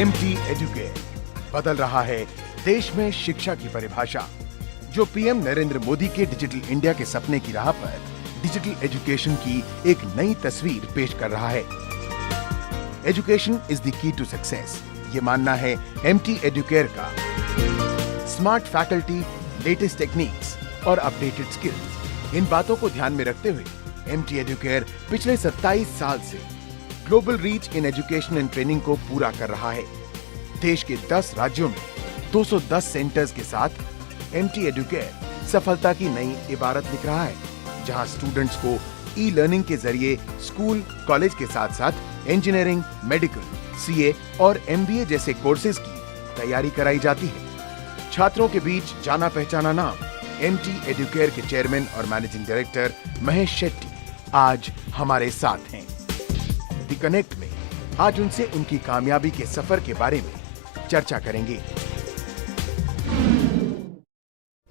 MT educare बदल रहा है देश में शिक्षा की परिभाषा। जो पीएम नरेंद्र मोदी के डिजिटल इंडिया के सपने की राह पर डिजिटल एजुकेशन की एक नई तस्वीर पेश कर रहा है। Education is the key to success, ये मानना है MT एजुकेयर का। स्मार्ट फैकल्टी, लेटेस्ट टेक्निक्स और अपडेटेड स्किल्स, इन बातों को ध्यान में रखते हुए MT एजुकेयर पिछले 27 साल से global reach in education and training को पूरा कर रहा है। देश के 10 राज्यों में 210 सेंटर्स के साथ MT एजुकेयर सफलता की नई इबारत लिख रहा है, जहां स्टूडेंट्स को ई-लर्निंग के जरिए स्कूल, कॉलेज के साथ साथ इंजीनियरिंग, मेडिकल, CA और MBA जैसे कोर्सेज की तैयारी कराई जाती है। छात्रों के बीच जाना पहचाना नाम MT एजुकेयर के चेयरमैन और मैनेजिंग डायरेक्टर महेश शेट्टी आज हमारे साथ हैं। द कनेक्ट में आज उनसे उनकी कामयाबी के सफर के बारे में चर्चा करेंगे।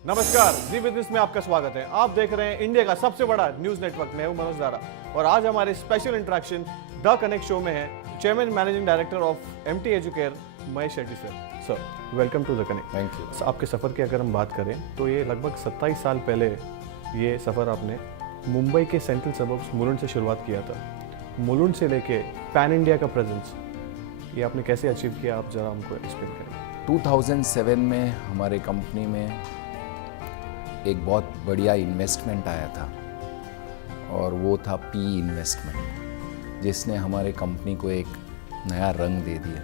नमस्कार, जी बिजनेस में आपका स्वागत है। आप देख रहे हैं इंडिया का सबसे बड़ा न्यूज नेटवर्क। मैं हूं मनोज दारा और आज हमारे special interaction the connect show में है chairman managing director of MT Educare Mahesh Shetty sir. Sir, welcome to the connect. Thank you. आपके सफ़र की अगर हम बात करें तो ये लगभग 27 साल पहले ये सफ़र आपने मुंबई के सेंट्रल सबर्ब्स मुलुंड से शुरुआत किया था। मुलुंड से लेके पैन इंडिया का प्रेजेंस ये आपने कैसे अचीव किया, आप जरा हमको एक्सप्लेन करें। 2007 में हमारे कंपनी में एक बहुत बढ़िया इन्वेस्टमेंट आया था और वो था PE इन्वेस्टमेंट, जिसने हमारे कंपनी को एक नया रंग दे दिया।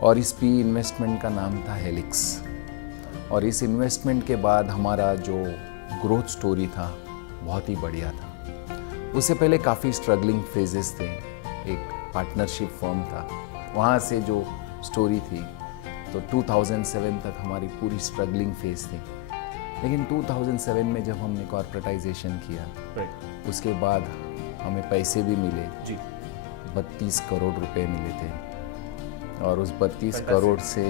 और इस PE इन्वेस्टमेंट का नाम था हेलिक्स। और इस इन्वेस्टमेंट के बाद हमारा जो ग्रोथ स्टोरी था बहुत ही बढ़िया था। उससे पहले काफ़ी स्ट्रगलिंग फेजेस थे, एक पार्टनरशिप फर्म था, वहाँ से जो स्टोरी थी तो 2007 तक हमारी पूरी स्ट्रगलिंग फेज थी। लेकिन 2007 में जब हमने कॉर्पोरेटाइजेशन किया, उसके बाद हमें पैसे भी मिले जी। 32 करोड़ रुपए मिले थे और उस 32 करोड़ से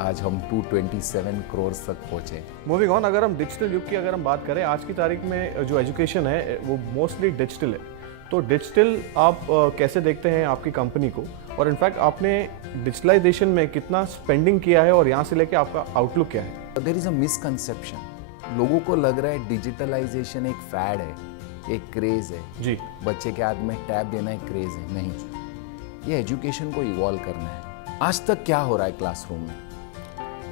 आज हम 227 करोड़ तक पहुंचे। मूविंग ऑन, अगर हम डिजिटल युग की अगर हम बात करें, आज की तारीख में जो एजुकेशन है वो मोस्टली डिजिटल है। तो डिजिटल आप कैसे देखते हैं आपकी कंपनी को, और इनफैक्ट आपने डिजिटलाइजेशन में कितना स्पेंडिंग किया है और यहाँ से लेके आपका आउटलुक क्या है? There is a misconception. लोगों को लग रहा है डिजिटलाइजेशन एक फैड है, एक क्रेज है जी, बच्चे के हाथ में टैब देना एक क्रेज है। नहीं, ये एजुकेशन को इवॉल्व करना है। आज तक क्या हो रहा है क्लासरूम में?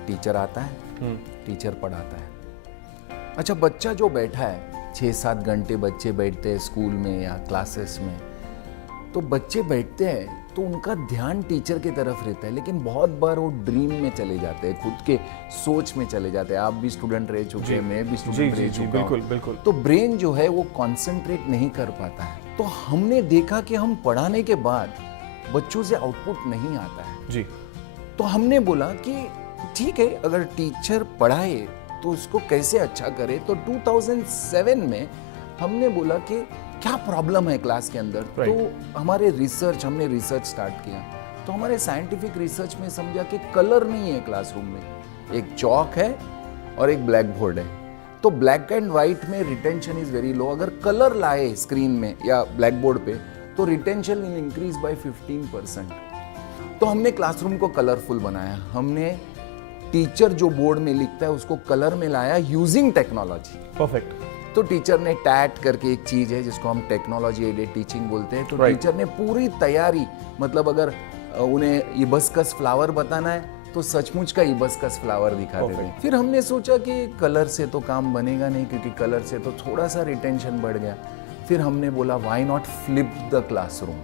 टीचर आता है, टीचर पढ़ाता है। अच्छा, बच्चा जो बैठा है 6-7 घंटे बच्चे बैठते हैं स्कूल में या क्लासेस में, तो बच्चे बैठते हैं तो उनका ध्यान टीचर की तरफ रहता है, लेकिन बहुत बार वो ड्रीम में चले जाते हैं, खुद के सोच में चले जाते हैं। आप भी स्टूडेंट रह चुके हैं, मैं भी स्टूडेंट रह चुका हूं। बिल्कुल बिल्कुल। तो ब्रेन जो है वो कॉन्सेंट्रेट नहीं कर पाता है। तो हमने देखा कि हम पढ़ाने के बाद बच्चों से आउटपुट नहीं आता है जी। तो हमने बोला कि ठीक है, अगर टीचर पढ़ाए तो उसको कैसे अच्छा करे। तो 2007 में हमने बोला कि क्या प्रॉब्लम है क्लास के अंदर। तो हमने रिसर्च स्टार्ट किया। तो हमारे साइंटिफिक रिसर्च में समझा कि कलर नहीं है क्लासरूम में, एक चौक है और एक ब्लैक बोर्ड है। तो ब्लैक एंड व्हाइट में रिटेंशन इज वेरी लो। अगर कलर लाए स्क्रीन में या ब्लैक बोर्ड पे तो रिटेंशन विल इंक्रीज बाय 15%। तो हमने क्लासरूम को कलरफुल बनाया। हमने टीचर जो बोर्ड में लिखता है उसको कलर में लाया यूजिंग टेक्नोलॉजी। परफेक्ट। तो टीचर ने टैट करके एक चीज है जिसको हम टेक्नोलॉजी एडेड टीचिंग बोलते हैं। तो टीचर ने पूरी तैयारी, मतलब अगर उन्हें हिबिस्कस फ्लावर बताना है तो सचमुच का हिबिस्कस फ्लावर दिखाते थे। फिर हमने सोचा कि कलर से तो काम बनेगा नहीं, क्योंकि कलर से तो थोड़ा सा रिटेंशन बढ़ गया। फिर हमने बोला why not flip the classroom.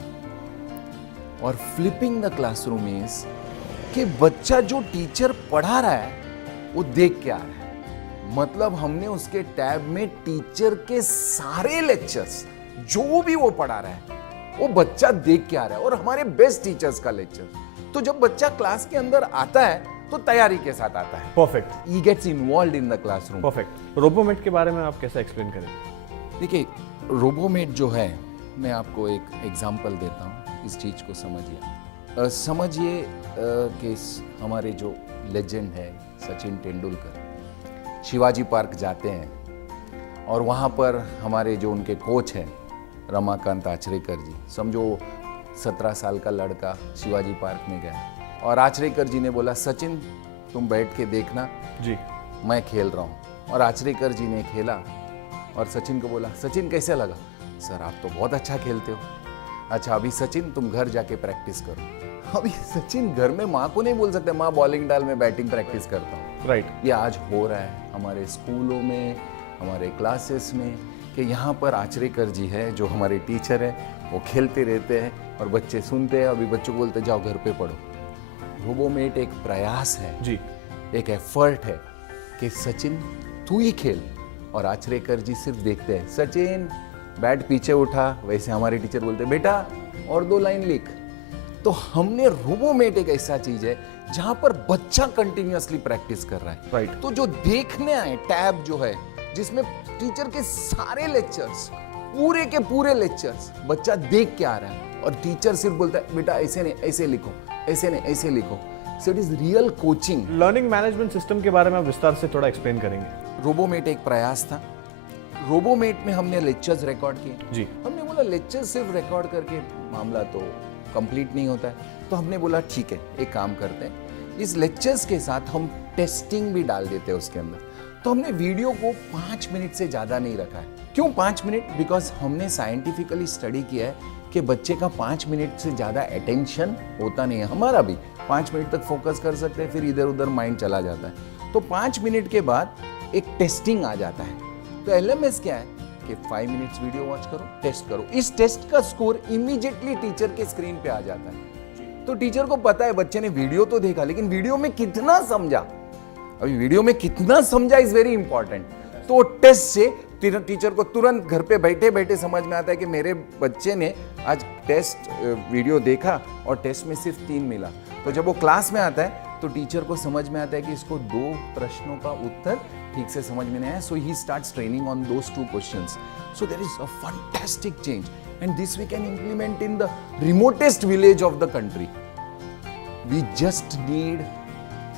और फ्लिपिंग द क्लासरूम इज कि बच्चा जो टीचर पढ़ा रहा है वो देख के आ रहा है। मतलब हमने उसके टैब में टीचर के सारे लेक्चर्स जो भी वो पढ़ा रहा है वो बच्चा देख के आ रहा है, और हमारे बेस्ट टीचर्स का लेक्चर। तो जब बच्चा क्लास के अंदर आता है तो तैयारी के साथ आता है। Perfect. He gets involved in the classroom. Perfect. Robomate के बारे में आप कैसे एक्सप्लेन करें? देखिए, रोबोमेट जो है, मैं आपको एक एग्जांपल देता हूँ, इस चीज को समझिए। समझिए कि हमारे जो लेजेंड है सचिन तेंदुलकर शिवाजी पार्क जाते हैं और वहाँ पर हमारे जो उनके कोच हैं रमाकांत आचरेकर जी, समझो 17 साल का लड़का शिवाजी पार्क में गया और आचरेकर जी ने बोला सचिन तुम बैठ के देखना जी, मैं खेल रहा हूँ। और आचरेकर जी ने खेला और सचिन को बोला सचिन कैसे लगा? सर आप तो बहुत अच्छा खेलते हो। अच्छा अभी सचिन तुम घर जाके प्रैक्टिस करो। अभी सचिन घर में माँ को नहीं बोल सकते माँ बॉलिंग डाल में बैटिंग प्रैक्टिस करता हूँ। राइट। ये आज हो रहा है हमारे स्कूलों में, हमारे क्लासेस में, कि यहाँ पर आचरेकर जी है जो हमारे टीचर है, वो खेलते रहते हैं और बच्चे सुनते हैं। अभी बच्चों को बोलते जाओ घर पे पढ़ो। रोबोमेट एक प्रयास है जी, एक एफर्ट है कि सचिन तू ही खेल, और आचरेकर जी सिर्फ देखते हैं सचिन बैट पीछे उठा। वैसे हमारे टीचर बोलते बेटा और 2 लाइन लिख। तो हमने रोबोमेट एक ऐसा चीज है जहां पर बच्चा कंटिन्यूअसली प्रैक्टिस कर रहा है। राइट। तो जो देखने आए टैब जो है जिसमें टीचर के सारे लेक्चर्स, पूरे के पूरे लेक्चर्स बच्चा देख के आ रहा है और टीचर सिर्फ बोलता है बेटा ऐसे नहीं ऐसे लिखो, ऐसे नहीं ऐसे लिखो। So it is real coaching. Learning management system के बारे में आप विस्तार से थोड़ा एक्सप्लेन करेंगे? रोबोमेट एक प्रयास था। रोबोमेट में हमने लेक्चर्स रिकॉर्ड किए जी। हमने बोला लेक्चर सिर्फ रिकॉर्ड करके मामला तो कंप्लीट नहीं होता है। तो हमने बोला ठीक है एक काम करते हैं, इस लेक्चर्स के साथ हम टेस्टिंग भी डाल देते हैं उसके अंदर। तो हमने वीडियो को 5 मिनट से ज़्यादा नहीं रखा है। क्यों 5 मिनट? बिकॉज हमने साइंटिफिकली स्टडी किया है कि बच्चे का 5 मिनट से ज़्यादा अटेंशन होता नहीं है। हमारा भी 5 मिनट तक फोकस कर सकते हैं, फिर इधर उधर माइंड चला जाता है। तो 5 मिनट के बाद एक टेस्टिंग आ जाता है। तो LMS क्या है कि 5 मिनट्स वीडियो वॉच करो, टेस्ट करो। इस टेस्ट का स्कोर इमीडिएटली टीचर के स्क्रीन पे आ जाता है। तो टीचर को पता है बच्चे ने वीडियो तो देखा लेकिन वीडियो में कितना समझा, अभी वीडियो में कितना समझा इज वेरी इंपॉर्टेंट। तो टेस्ट से टीचर को तुरंत घर पे बैठे बैठे समझ में आता है कि मेरे बच्चे ने आज टेस्ट वीडियो देखा और टेस्ट में सिर्फ 3 मिला। तो जब वो क्लास में आता है तो टीचर को समझ में आता है कि इसको 2 प्रश्नों का उत्तर ठीक से समझ में नहीं आया। So he starts training on those 2 questions. So there is a fantastic change and this we can implement in the remotest village of the country. We just need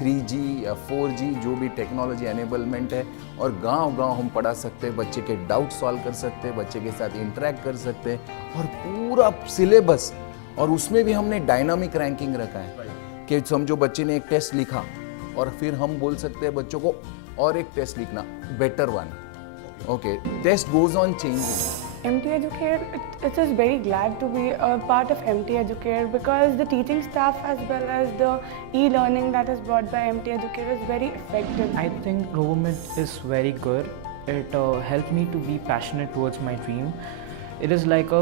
3G या 4G जो भी टेक्नोलॉजी एनेबलमेंट है, और गांव-गांव हम पढ़ा सकते हैं, बच्चे के डाउट सॉल्व कर सकते हैं, बच्चे के साथ इंटरेक्ट कर सकते हैं, और पूरा सिलेबस। और उसमें भी हमने डायनामिक रैंकिंग रखा है कि समझो बच्चे ने एक टेस्ट लिखा और फिर हम बोल सकते हैं बच्चों को और एक टेस्ट लिखना, better one. Okay, test goes on changing. MT Educare, it is very glad to be a part of MT Educare because the teaching staff as well as the e-learning that is brought by MT Educare is very effective. I think Robomed is very good. It helped me to be passionate towards my dream. It is like a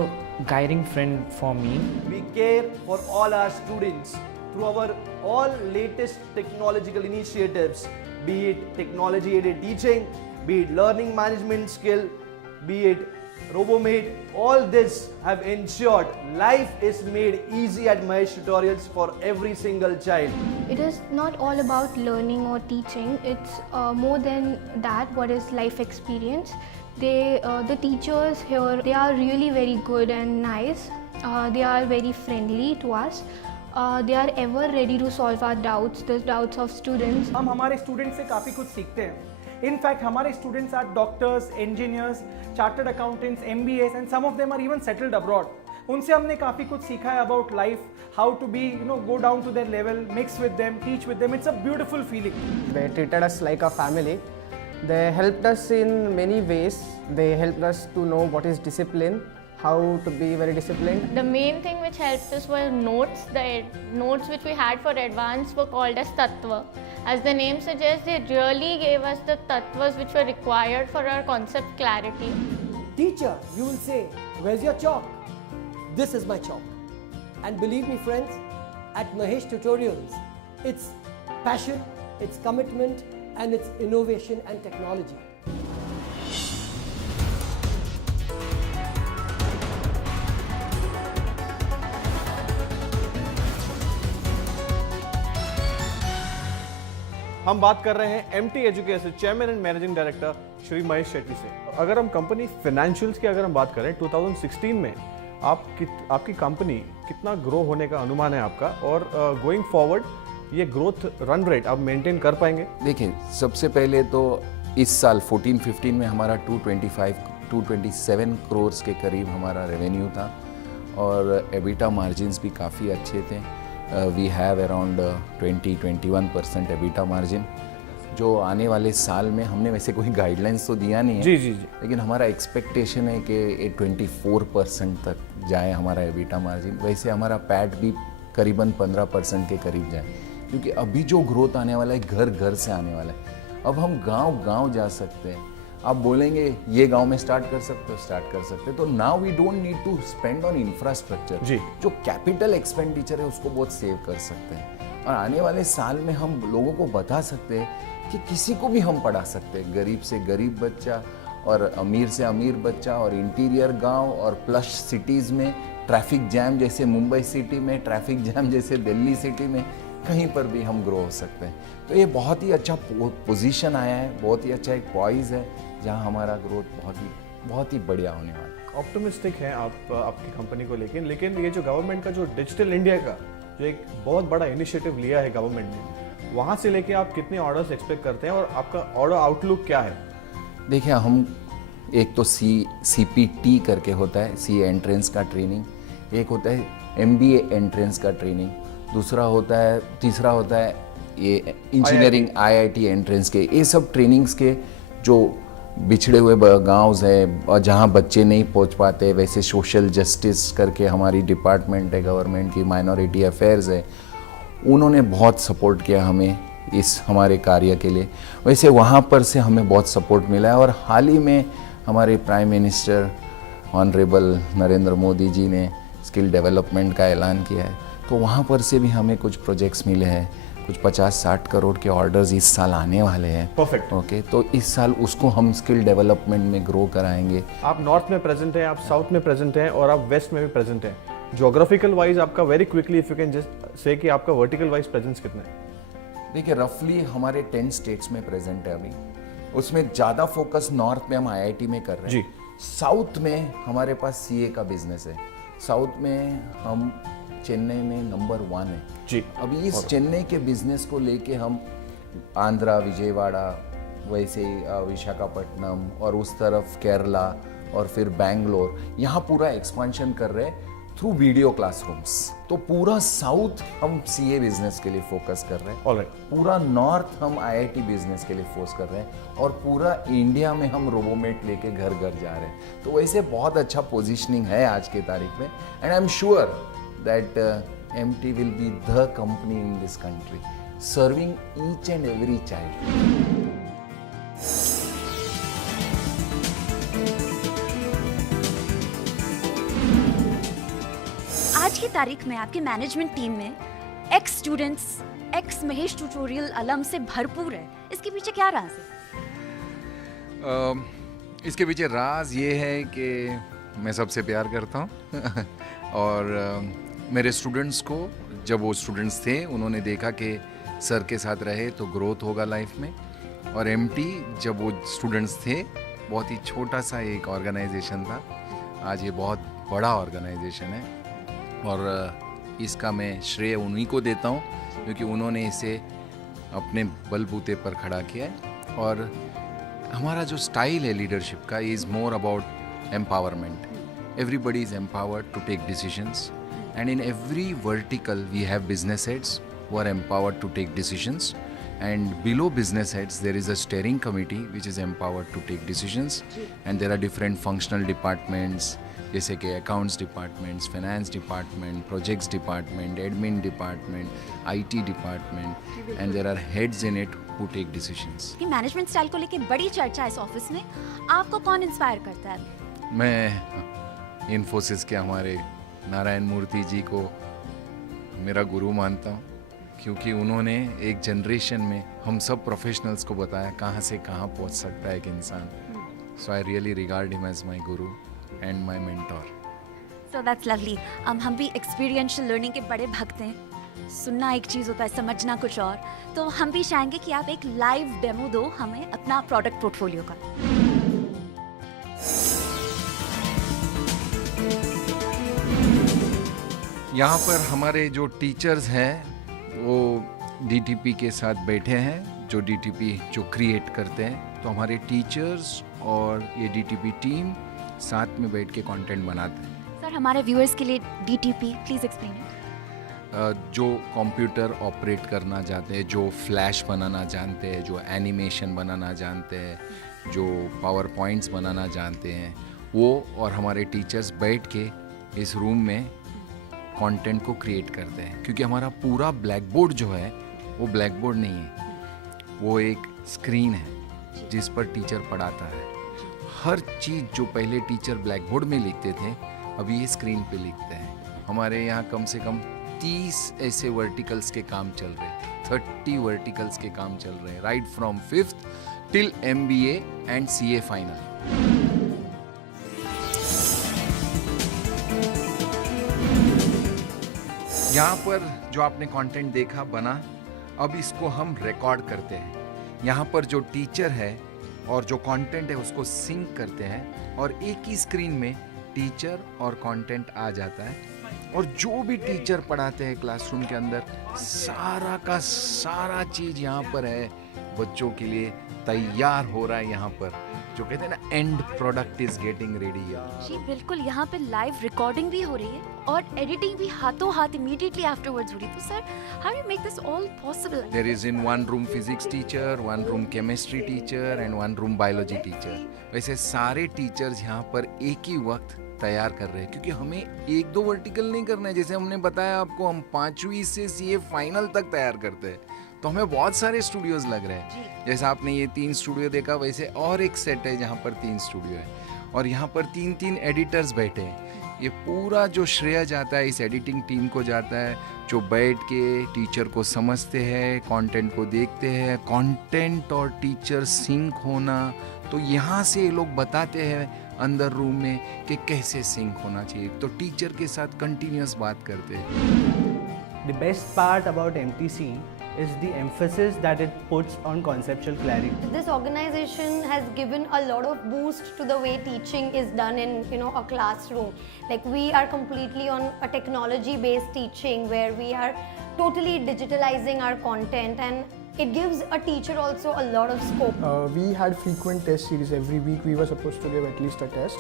guiding friend for me. We care for all our students through our all latest technological initiatives, be it technology aided teaching, be it learning management skill, be it Robomed. All this have ensured life is made easy at Mahesh Tutorials for every single child. It is not all about learning or teaching. It's more than that. What is life experience? The teachers here, they are really very good and nice. They are very friendly to us. They are ever ready to solve our doubts, the doubts of students. हम हमारे student से काफ़ी कुछ सीखते हैं। In fact हमारे students are doctors, engineers, chartered accountants, MBAs and some of them are even settled abroad. उनसे हमने काफ़ी कुछ सीखा है about life, how to be go down to their level, mix with them, teach with them. It's a beautiful feeling. They treated us like a family. They helped us in many ways. They helped us to know what is discipline, how to be very disciplined. The main thing which helped us were notes. The notes which we had for advanced were called as Tattva. As the name suggests, they really gave us the tattvas which were required for our concept clarity. Teacher, you will say, where's your chalk? This is my chalk. And believe me friends, at Mahesh Tutorials, it's passion, it's commitment, and it's innovation and technology. हम बात कर रहे हैं MT Educare से chairman and managing director Shri Mahesh Shetty से। अगर हम company financials की अगर हम बात करें 2016 में आपकी कंपनी कितना ग्रो होने का अनुमान है आपका, और गोइंग फॉरवर्ड ये ग्रोथ रन रेट आप मेंटेन कर पाएंगे? देखिए, सबसे पहले तो इस साल 14-15 में हमारा 227 करोड़ के करीब हमारा रेवेन्यू था, और एबिटा मार्जिन्स भी काफ़ी अच्छे थे। We have around 20-21% EBITDA margin, जो आने वाले साल में हमने वैसे कोई गाइडलाइंस तो दिया नहीं है, जी जी जी, लेकिन हमारा एक्सपेक्टेशन है कि ये 24% तक जाए हमारा एबिटा मार्जिन। वैसे हमारा पैट भी करीबन 15% के करीब जाए, क्योंकि अभी जो ग्रोथ आने वाला है घर घर से आने वाला है। अब हम गांव गांव जा सकते हैं। आप बोलेंगे ये गांव में स्टार्ट कर सकते हो, स्टार्ट कर सकते हो। तो now we don't need to spend on infrastructure. जी। जो कैपिटल एक्सपेंडिचर है उसको बहुत सेव कर सकते हैं, और आने वाले साल में हम लोगों को बता सकते हैं कि किसी को भी हम पढ़ा सकते हैं, गरीब से गरीब बच्चा और अमीर से अमीर बच्चा, और इंटीरियर गांव और प्लस सिटीज़ में ट्रैफिक जैम जैसे मुंबई सिटी में, ट्रैफिक जैम जैसे दिल्ली सिटी में, कहीं पर भी हम ग्रो हो सकते हैं। तो ये बहुत ही अच्छा पोजीशन आया है, बहुत ही अच्छा एक पॉइज है जहां हमारा ग्रोथ बहुत ही बढ़िया होने वाला है। ऑप्टिमिस्टिक हैं आप आपकी कंपनी को लेकिन ये जो गवर्नमेंट का जो डिजिटल इंडिया का जो एक बहुत बड़ा इनिशिएटिव लिया है गवर्नमेंट ने, वहाँ से लेके आप कितने ऑर्डर्स एक्सपेक्ट करते हैं और आपका ऑर्डर आउटलुक क्या है? देखिए, हम एक तो CPT करके होता है, सी एंट्रेंस का ट्रेनिंग, एक होता है MBA एंट्रेंस का ट्रेनिंग, तीसरा होता है ये इंजीनियरिंग IIT एंट्रेंस के। ये सब ट्रेनिंग्स के जो बिछड़े हुए गांव है और जहां बच्चे नहीं पहुंच पाते, वैसे सोशल जस्टिस करके हमारी डिपार्टमेंट है गवर्नमेंट की, माइनॉरिटी अफेयर्स है, उन्होंने बहुत सपोर्ट किया हमें इस हमारे कार्य के लिए। वैसे वहाँ पर से हमें बहुत सपोर्ट मिला है, और हाल ही में हमारे prime minister honourable Narendra Modi ji ने स्किल डेवलपमेंट का ऐलान किया है, तो वहाँ पर से भी हमें कुछ प्रोजेक्ट्स मिले हैं, कुछ 50-60 करोड़ के ऑर्डर्स इस साल आने वाले हैं। परफेक्ट। ओके, तो इस साल उसको हम स्किल डेवलपमेंट में ग्रो कराएंगे। आप नॉर्थ में प्रेजेंट हैं, आप साउथ में प्रेजेंट हैं, और आप वेस्ट में भी प्रेजेंट हैं। ज्योग्राफिकल वाइज आपका very quickly if you can just say कि आपका वर्टिकल वाइज प्रेजेंस कितना है? देखिए, रफली हमारे 10 स्टेट्स में प्रेजेंट है अभी। उसमें ज़्यादा फोकस नॉर्थ में हम IIT में कर रहे हैं। जी। साउथ में हमारे पास CA का बिजनेस है। साउथ में हम चेन्नई में नंबर 1 है जी। अभी इस चेन्नई के बिजनेस को लेके हम आंध्रा, विजयवाड़ा, वैसे विशाखापट्टनम और उस तरफ केरला और फिर बैंगलोर, यहाँ पूरा एक्सपेंशन कर रहे हैं थ्रू वीडियो क्लासरूम्स। तो पूरा साउथ हम CA बिजनेस के लिए फोकस कर रहे हैं। ऑलराइट। पूरा नॉर्थ हम IIT बिजनेस के लिए फोकस कर रहे हैं, और पूरा इंडिया में हम रोबोमेट लेके घर घर जा रहे हैं। तो वैसे बहुत अच्छा पोजीशनिंग है आज के तारीख में, and I am sure that MT will be the company in this country serving each and every child. आज की तारीख में आपकी मैनेजमेंट टीम में x students, x Mahesh tutorial अलम से भरपूर है। इसके पीछे क्या राज है? इसके पीछे राज ये है कि मैं सबसे प्यार करता हूँ और मेरे स्टूडेंट्स को, जब वो स्टूडेंट्स थे, उन्होंने देखा कि सर के साथ रहे तो ग्रोथ होगा लाइफ में। और MT जब वो स्टूडेंट्स थे, बहुत ही छोटा सा एक ऑर्गेनाइजेशन था, आज ये बहुत बड़ा ऑर्गेनाइजेशन है, और इसका मैं श्रेय उन्हीं को देता हूँ क्योंकि उन्होंने इसे अपने बलबूते पर खड़ा किया है। और हमारा जो स्टाइल है लीडरशिप का is more about empowerment. Everybody is empowered to take decisions, and in every vertical we have business heads who are empowered to take decisions, and below business heads there is a steering committee which is empowered to take decisions, and there are different functional departments जैसे कि accounts departments, finance department, projects department, admin department, IT department, and there are heads in it who take decisions. कि management style को लेके बड़ी चर्चा है इस office में, आपको कौन इंस्पायर करता है? मैं इन्फोसिस के हमारे नारायण मूर्ति जी को मेरा गुरु मानता हूँ, क्योंकि उन्होंने एक जनरेशन में हम सब प्रोफेशनल्स को बताया कहाँ से कहाँ पहुँच सकता है एक इंसान। So I really regard him as my guru and my mentor. So that's lovely. हम भी एक्सपीरियंशियल लर्निंग के बड़े भक्त हैं। सुनना एक चीज़ होता है, समझना कुछ और। तो हम भी चाहेंगे कि आप एक लाइव डेमो दो हमें अपना प्रोडक्ट पोर्टफोलियो का। यहाँ पर हमारे जो टीचर्स हैं वो DTP के साथ बैठे हैं, जो DTP जो क्रिएट करते हैं। तो हमारे टीचर्स और ये DTP टीम साथ में बैठ के कंटेंट बनाते हैं। सर, हमारे व्यूअर्स के लिए DTP प्लीज एक्सप्लेन इट। जो कंप्यूटर ऑपरेट करना जानते हैं, जो फ्लैश बनाना जानते हैं, जो एनिमेशन बनाना जानते हैं, जो पावर पॉइंट्स बनाना जानते हैं, वो और हमारे टीचर्स बैठ के इस रूम में कंटेंट को क्रिएट करते हैं। क्योंकि हमारा पूरा ब्लैक बोर्ड जो है वो ब्लैक बोर्ड नहीं है, वो एक स्क्रीन है जिस पर टीचर पढ़ाता है। हर चीज़ जो पहले टीचर ब्लैक बोर्ड में लिखते थे अभी ये स्क्रीन पे लिखते हैं। हमारे यहाँ कम से कम 30 ऐसे वर्टिकल्स के काम चल रहे हैं, 30 वर्टिकल्स के काम चल रहे हैं, right from 5th till MBA and CA final. यहाँ पर जो आपने कंटेंट देखा बना, अब इसको हम रिकॉर्ड करते हैं। यहाँ पर जो टीचर है और जो कंटेंट है उसको सिंक करते हैं और एक ही स्क्रीन में टीचर और कंटेंट आ जाता है। और जो भी टीचर पढ़ाते हैं क्लासरूम के अंदर सारा का सारा चीज़ यहाँ पर है, बच्चों के लिए तैयार हो रहा है। यहाँ पर जो कहते हैं ना, end product is getting ready. जी बिल्कुल, यहाँ पे लाइव रिकॉर्डिंग भी हो रही है और एडिटिंग भी हाथों हाथ इमीडिएटली आफ्टरवर्ड्स हो रही है। तो sir, how you make this all possible? There is in one room physics teacher, one room chemistry teacher and one room biology teacher. वैसे सारे टीचर्स यहाँ पर एक ही वक्त तैयार कर रहे हैं, क्योंकि हमें 1-2 वर्टिकल नहीं करना है। जैसे हमने बताया आपको, हम 5वीं से CA फाइनल तक तैयार करते हैं, तो हमें बहुत सारे स्टूडियोज लग रहे हैं। जैसे आपने ये 3 स्टूडियो देखा, वैसे और एक सेट है जहाँ पर 3 स्टूडियो है और यहाँ पर 3-3 एडिटर्स बैठे हैं। ये पूरा जो श्रेय जाता है इस एडिटिंग टीम को जाता है, जो बैठ के टीचर को समझते हैं, कंटेंट को देखते हैं। कंटेंट और टीचर सिंक होना, तो यहाँ से ये लोग बताते हैं अंदर रूम में कि कैसे सिंक होना चाहिए। तो टीचर के साथ कंटिन्यूस बात करते हैं। The best part about MTC is the emphasis that it puts on conceptual clarity. This organization has given a lot of boost to the way teaching is done in a classroom. Like, we are completely on a technology based teaching where we are totally digitalizing our content, and it gives a teacher also a lot of scope. We had frequent test series. Every week we were supposed to give at least a test,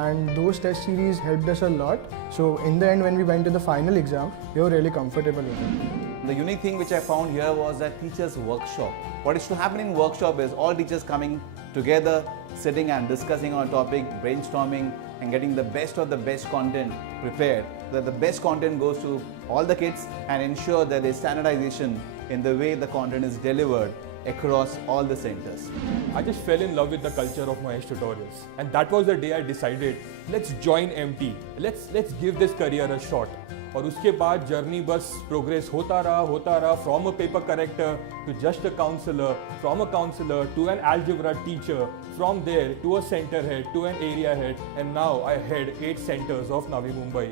and those test series helped us a lot. So in the end, when we went to the final exam, we were really comfortable with it. The unique thing which I found here was that teachers workshop. What is to happen in workshop is all teachers coming together, sitting and discussing on a topic, brainstorming and getting the best of the best content prepared, so that the best content goes to all the kids and ensure that there is standardization in the way the content is delivered across all the centers. I just fell in love with the culture of Mahesh Tutorials, and that was the day I decided, let's join MT, let's give this career a shot. और उसके बाद journey बस progress होता रहा from a paper corrector to just a counsellor, from a counsellor to an algebra teacher, from there to a center head, to an area head, and now I head 8 centers of Navi Mumbai.